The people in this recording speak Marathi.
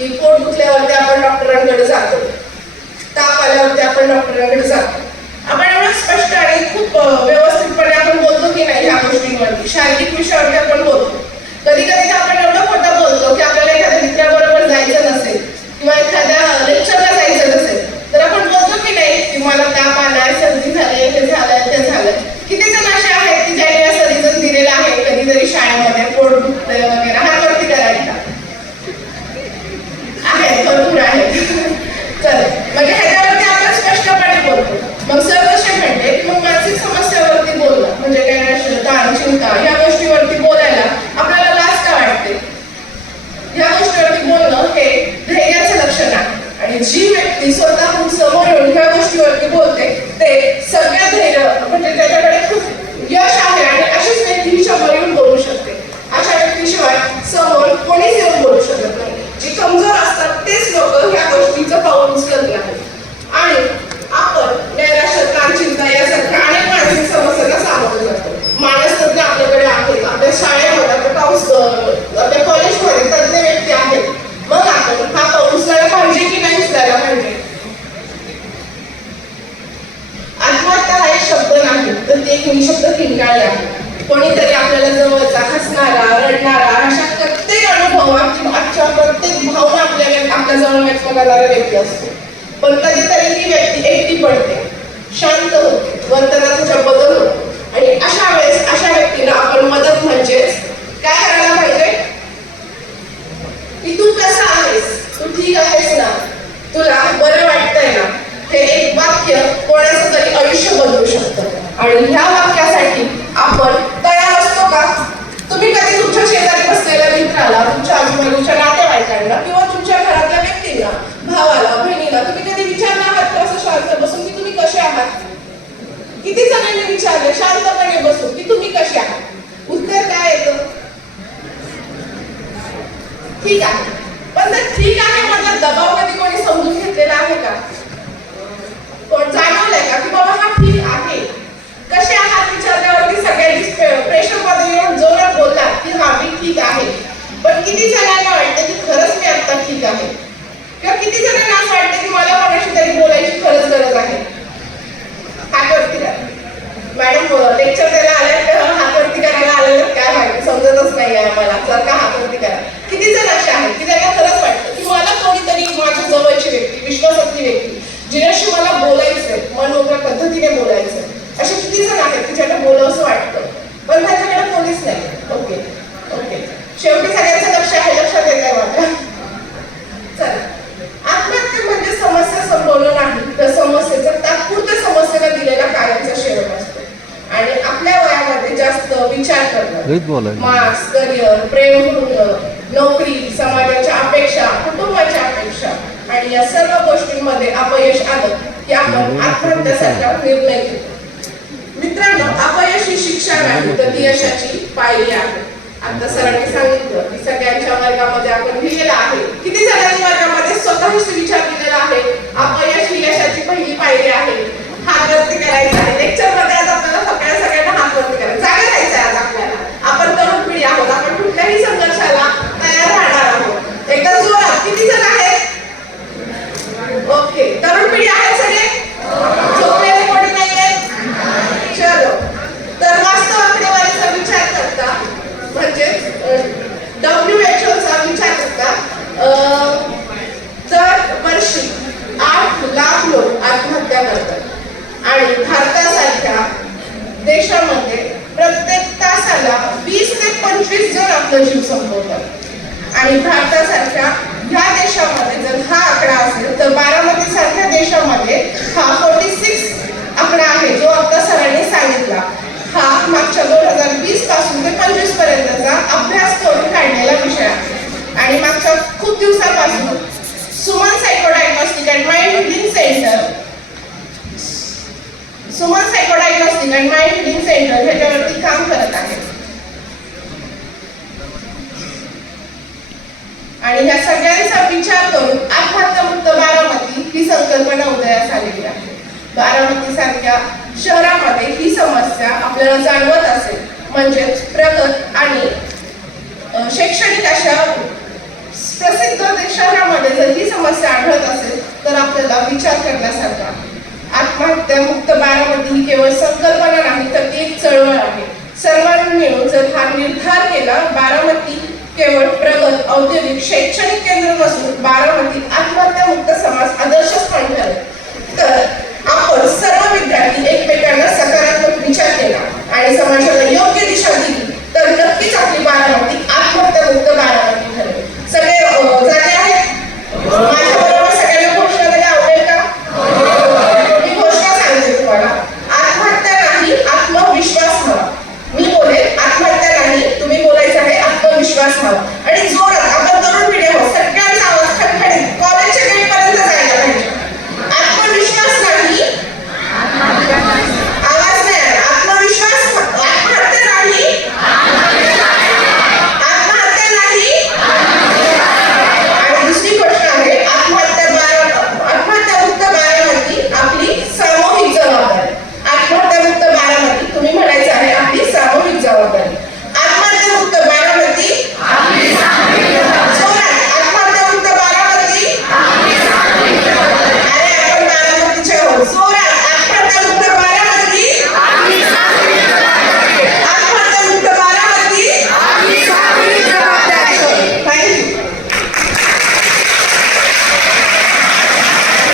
की पोट दुखल्यावरती आपण डॉक्टरांकडे जातो, ताप आल्यावरती आपण डॉक्टरांकडे जातो. आपण एवढं स्पष्ट आणि खूप व्यवस्थितपणे आपण बोलतो की नाही ह्या गोष्टींवरती, शारीरिक विषयावरती आपण बोलतो. कधी कधी आपण एवढं खोटं बोलतो की आपल्याला एखाद्या मित्राबरोबर जायचं नसेल किंवा एखाद्या लेक्चरला जायचं नसेल तर आपण बोलतो की नाही की मला ताप आलाय, सर्दी झाली, हे झालंय, ते झालंय. किती जण असे आहेत की ज्यांनी असं रिझन दिलेलं आहे कधीतरी शाळेमध्ये पोट दुखतंय वगैरे, हात वरती करायचा आहे, भरपूर आहे. चल म्हणजे ह्याच्यावरती आपण स्पष्टपणे बोलतो. मग सर्वस्वी म्हणते की मग मानसिक समस्यावरती बोलणं म्हणजे काय, ताण, चिंता ह्या गोष्टीवरती बोलायला आपल्याला लाज का वाटते? ह्या गोष्टीवरती बोलणं हे धैर्याचं लक्षण आहे. आणि जी व्यक्ती स्वतःहून समोर येऊन ह्या गोष्टीवरती बोलते ते सगळ्यात धैर्य म्हणजे त्याच्याकडे खूप यश आहे आणि अशीच व्यक्ती ही समोर येऊन बोलू शकते. अशा व्यक्तीशिवाय समोर कोणीच येऊन बोलू शकत नाही. जी कमजोर असतात तेच लोक ह्या गोष्टीचं पाऊल उचलत नाही. आणि आपण नैराश्य, ताण, चिंता यासारख्या अनेक मानसिक समस्यांना सामोरं जातो. मानसतज्ञ आपल्याकडे आहेत, आपल्या शाळेमध्ये, आपल्या काउन्सिलर, आपल्या कॉलेजमध्ये तज्ञ व्यक्ती आहेत. मग आपण हा पाऊल उचलायला पाहिजे की नाही उचलायला पाहिजे? आत्महत्या हा एक शब्द नाही तर ते एक निशब्द किंकाळी आहे. कोणीतरी आपल्याला जवळचा, हसणारा, रडणारा अशा प्रत्येक अनुभवाच्या प्रत्येक भावना आपल्या जवळ व्यक्त करणारा व्यक्ती असतो. पण कधीतरी ही व्यक्ती एकटी पडते, शांत होते, वर्तनात तिचा बदल होतो. आणि अशा वेळेस अशा व्यक्तीला आपण मदत म्हणजेच काय करायला पाहिजे की तू कसा आहेस, तू ठीक आहेस ना, तुला बरं वाटतंय ना, हे एक वाक्य कोणाचं तरी आयुष्य बदलू शकतं. आणि ह्या वाक्यासाठी आपण तयार असतो का? तुम्ही कधी तुमच्या शेजारी बसलेल्या मित्राला, तुमच्या आजूबाजूच्या नातेवाईकांना किंवा तुमच्या घरातल्या व्यक्तींना, भावाला, बहिणीला तुम्ही कधी विचारला आहात का असं शांत बसून की तुम्ही कसे आहात? किती जणांनी विचारले शांतपणे बसून की तुम्ही कसे आहात? उत्तर काय येतं? ठीक आहे. पण तर ठीक आहे मधला दबाव कधी कोणी समजून घेतलेला आहे का? कोण जाणवलंय का की बाबा हा ठीक आहे? कसे आहात विचारल्यावरती सगळ्यांनी प्रेशर मध्ये येऊन जोरात बोलतात की हा मी ठीक आहे. पण किती जणांना वाटतं की खरंच मी आता ठीक आहे? किंवा किती जणांना असं वाटतं की मला कोणाशी तरी बोलायची खरंच गरज आहे? हात वरती करा. मॅडम लेक्चर द्यायला आल्या, हात वरती करायला आलेलं काय माहिती समजतच नाही आहे मला, जर का हात वरती करा. किती जण असे आहेत की त्यांना खरंच वाटतं की मला कोणीतरी माझ्या जवळची व्यक्ती, विश्वासातली व्यक्ती जिच्याशी मला बोलायचंय, मन मोकळ्या पद्धतीने बोलायचंय, असे किती जण आहेत की ज्यांना बोलावंसं वाटतं पण त्याच्याकडे कोणीच नाही. ओके ओके, शेवटी सगळ्यांचं लक्ष आहे, लक्षात येत आहे माझ्या. चला, आत्महत्या म्हणजे समस्या संपवणं नाही तर समस्येचा तात्पुरत्या समस्येला दिलेला कायमचा शेवट असतो. आणि आपल्या वयामध्ये जास्त विचार करणं, मार्क्स, करिअर, प्रेम होणं, नोकरी, समाजाच्या अपेक्षा, कुटुंबाच्या अपेक्षा आणि या सर्व गोष्टींमध्ये अपयश आलं की आपण आत्महत्यासारखा निर्णय घेतो. मित्रांनो, अपयश ही शिक्षा नाही तर ती यशाची पायरी आहे. आता सरांनी सांगितलं की सगळ्यांच्या वर्गामध्ये आपण लिहिलेलं आहे. किती जणांनी वर्गामध्ये स्वतःच विचार केलेला आहे अपयश ही यशाची पहिली पायरी आहे? हात वरती करायचा आहे. लेक्चर मध्ये आज आपल्याला सगळ्यांना हात वरती करायचं, जागा राहायचं आहे. आज आपल्याला, आपण तरुण पिढी आहोत, आपण कुठल्याही संघर्षाला तयार राहणार आहोत. एकदा जोरात किती जण आहेत? ओके, तरुण पिढी आहेत सगळे? झोपलेले कोणी नाहीये? चलो, तर वास्तव आकडेवारीचा विचार करता म्हणजे WHO चा विचार करता दर वर्षी 8 लाख लोक आत्महत्या करतात. आणि भारतासारख्या देशामध्ये प्रत्येक तासाला 20 ते 25 जण आपला जीव संपवतात. आणि भारतासारख्या ह्या देशामध्ये जर हा आकडा असेल तर बारामती सारख्या देशामध्ये हा 46 आकडा आहे जो आता सरांनी सांगितला. हा मागच्या 2020 पासून ते 25 पर्यंतचा अभ्यास करून काढलेला विषय आहे. आणि मागच्या खूप दिवसापासून Suman psychodiagnostic and mind healing centre ह्याच्यावरती काम करत आहे. आणि ह्या सगळ्यांचा विचार करून आत्महत्यामुक्त बारामती ही संकल्पना उदयास आलेली आहे. बारामती सारख्या शहरामध्ये ही समस्या आपल्याला जाणवत असेल म्हणजे प्रगत आणि शैक्षणिक अशा प्रसिद्ध देशांमध्ये जर ही समस्या आढळत असेल तर आपल्याला विचार करण्यासारखा आहे. आत्महत्या मुक्त बारामती ही केवळ संकल्पना नाही तर ती एक चळवळ आहे. सर्वांनी मिळून जर हा निर्धार केला, बारामती केवळ प्रगत औद्योगिक शैक्षणिक केंद्र नसून बारामती आत्महत्या मुक्त समाज आदर्श स्थान ठरेल, तर आपण सर्व